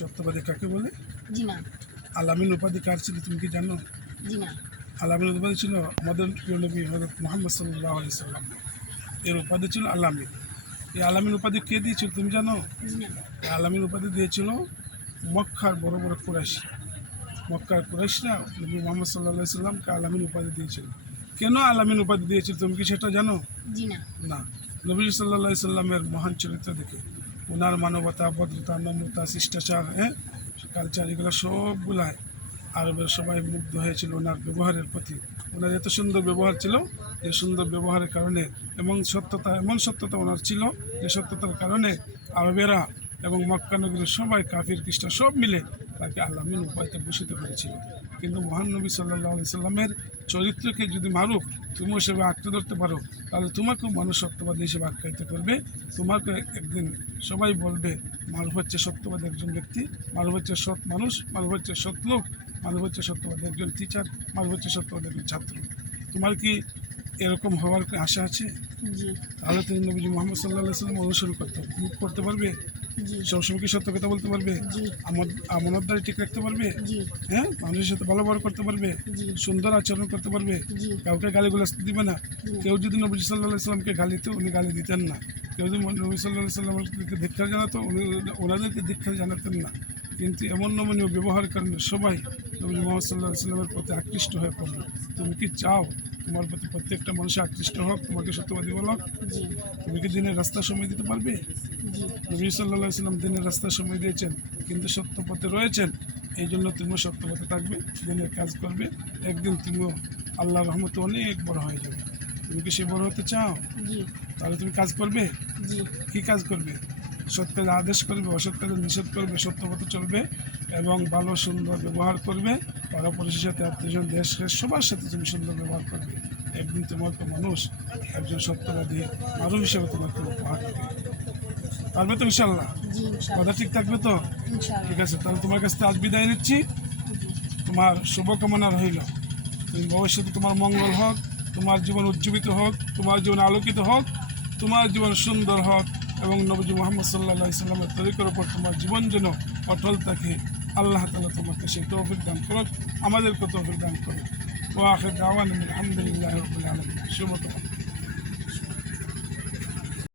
সত্যবাদী কাকে বলে? জি না। আলামিন উপাধি কার ছিল তুমি কি জানো? জি না। আলামিন উপাধি ছিল আমাদের প্রিয় নবী হযরত মুহাম্মদ সাল্লাল্লাহু আলাইহি সাল্লাম, এর উপাধি ছিল আলামিন। এই আলামিন উপাধি কে দিয়েছিল তুমি জানো? জি না। এই আলামিন উপাধি দিয়েছিল মক্কার বড় বড় কুরাইশ। মক্কার কুরাইশরা নবী মুহাম্মদ সাল্লাল্লাহু আলাইহি সাল্লামকে আলামিন উপাধি দিয়েছিল। কেন আলামিন উপাধি দিয়েছিল তুমি কি সেটা জানো? জি না। না। নবী সাল্লাল্লাহু আলাইহি সাল্লামের মহান চরিত্র দেখে, ওনার মানবতা, ভদ্রতা, নম্রতা, শিষ্টাচার, কালচার, এগুলো সবগুলাই আরবের সবাই মুগ্ধ হয়েছিল ওনার ব্যবহারের প্রতি। ওনার এত সুন্দর ব্যবহার ছিল, যে সুন্দর ব্যবহারের কারণে এমন সত্যতা ওনার ছিল, যে সত্যতার কারণে আরবেরা এবং মক্কা নগরীর সবাই কাফির খ্রিস্টান সব মিলে তাকে আলামিন উপাধিতে ভূষিত করেছিল। কিন্তু মহান নবী সাল্লাল্লাহু আলাইহি সাল্লামের চরিত্রকে যদি মারুফ তুমিও সেভাবে আঁকড়ে ধরতে পারো, তাহলে তোমাকেও মানুষ সত্যবাদী হিসেবে আখ্যায়িত করবে। তোমাকে একদিন সবাই বলবে মারুফ হচ্ছে সত্যবাদী একজন ব্যক্তি, মারুফ হচ্ছে সৎ মানুষ, মারুফ হচ্ছে সৎ লোক, মারুফ হচ্ছে সত্যবাদী একজন টিচার, মারুফ হচ্ছে সত্যবাদী একজন ছাত্র। তোমার কি এরকম হওয়ার আশা আছে? জি। তাহলে তুমি নবীজি মুহাম্মদ সাল্লাল্লাহু আলাইহি সাল্লাম অনুসরণ করতে পারবে। জি। সবসময় কি সত্য কথা বলতে পারবে? জি। আমানতদারি ঠিক রাখতে পারবে। জি। মানুষের সাথে ভালো ব্যবহার করতে পারবে, জি। সুন্দর আচরণ করতে পারবে, জি। কাউকে গালিগুলো দিবে না। জি। কেউ যদি নবী সাল্লাল্লাহু আলাইহি সাল্লামকে গালি দিত, উনি গালি দিতেন না। কেউ যদি নবী সাল্লাল্লাহু আলাইহি সাল্লামকে ধিক্কার জানাতো, উনি ওনাদেরকে ধিক্কার জানাতেন না। কিন্তু এমন নমনীয় ব্যবহারের কারণে সবাই নবী মুহাম্মদ সাল্লাল্লাহু আলাইহি সাল্লামের প্রতি আকৃষ্ট হয়ে পড়ল। তুমি কি চাও তোমার প্রতি প্রত্যেকটা মানুষ আকৃষ্ট হোক, তোমাকে সত্যবাদী বলো? জি। তুমি কি দিনের রাস্তা সময় দিতে পারবে? জি। নবী সাল্লাল্লাহু আলাইহি সাল্লাম দিনের রাস্তা সময় দিয়েছেন, কিন্তু সত্য পথে রয়েছেন। এই জন্য তুমিও সত্য পথে থাকবে, দিনের কাজ করবে। একদিন তুমিও আল্লাহর রহমতে অনেক বড় হয়ে যাবে। তুমি কি সে বড় হতে চাও? জি। তাহলে তুমি কাজ করবে। জি। কি কাজ করবে? সৎ কাজে আদেশ করবে, অসৎ কাজে নিষেধ করবে, সত্য পথে চলবে এবং ভালো সুন্দর ব্যবহার করবে। পাড়াপড়শির সাথে, আত্মীয়স্বজন, দেশের সবার সাথে তুমি সুন্দর ব্যবহার করবে। একদিন তোমাকে মানুষ একজন সত্যবাদী মানুষ হিসেবে তোমাকে উপহার দেবে। পারবে তো ইনশাল্লাহ? জি। কথা ঠিক থাকবে তো? ইনশাআল্লাহ। ঠিক আছে, তাহলে তোমার কাছ থেকে আজ বিদায় নিচ্ছি। জি। তোমার শুভকামনা রইল। তুমি ভবিষ্যতে তোমার মঙ্গল হোক, তোমার জীবন উজ্জীবিত হোক, তোমার জীবন আলোকিত হোক, তোমার জীবন সুন্দর হোক এবং নবীজি মুহাম্মদ সাল্লাল্লাহু আলাইহি সাল্লামের তরিকার উপর তোমার জীবন যেন অটল থাকে। আল্লাহ তাআলা তোমাকে সেই তৌফিক দান করুক, আমাদেরকে তৌফিক দান করুক। ওয়া আখির দাওয়ানা আলহামদুলিল্লাহি রাব্বিল আলামিন। শুভকামনা।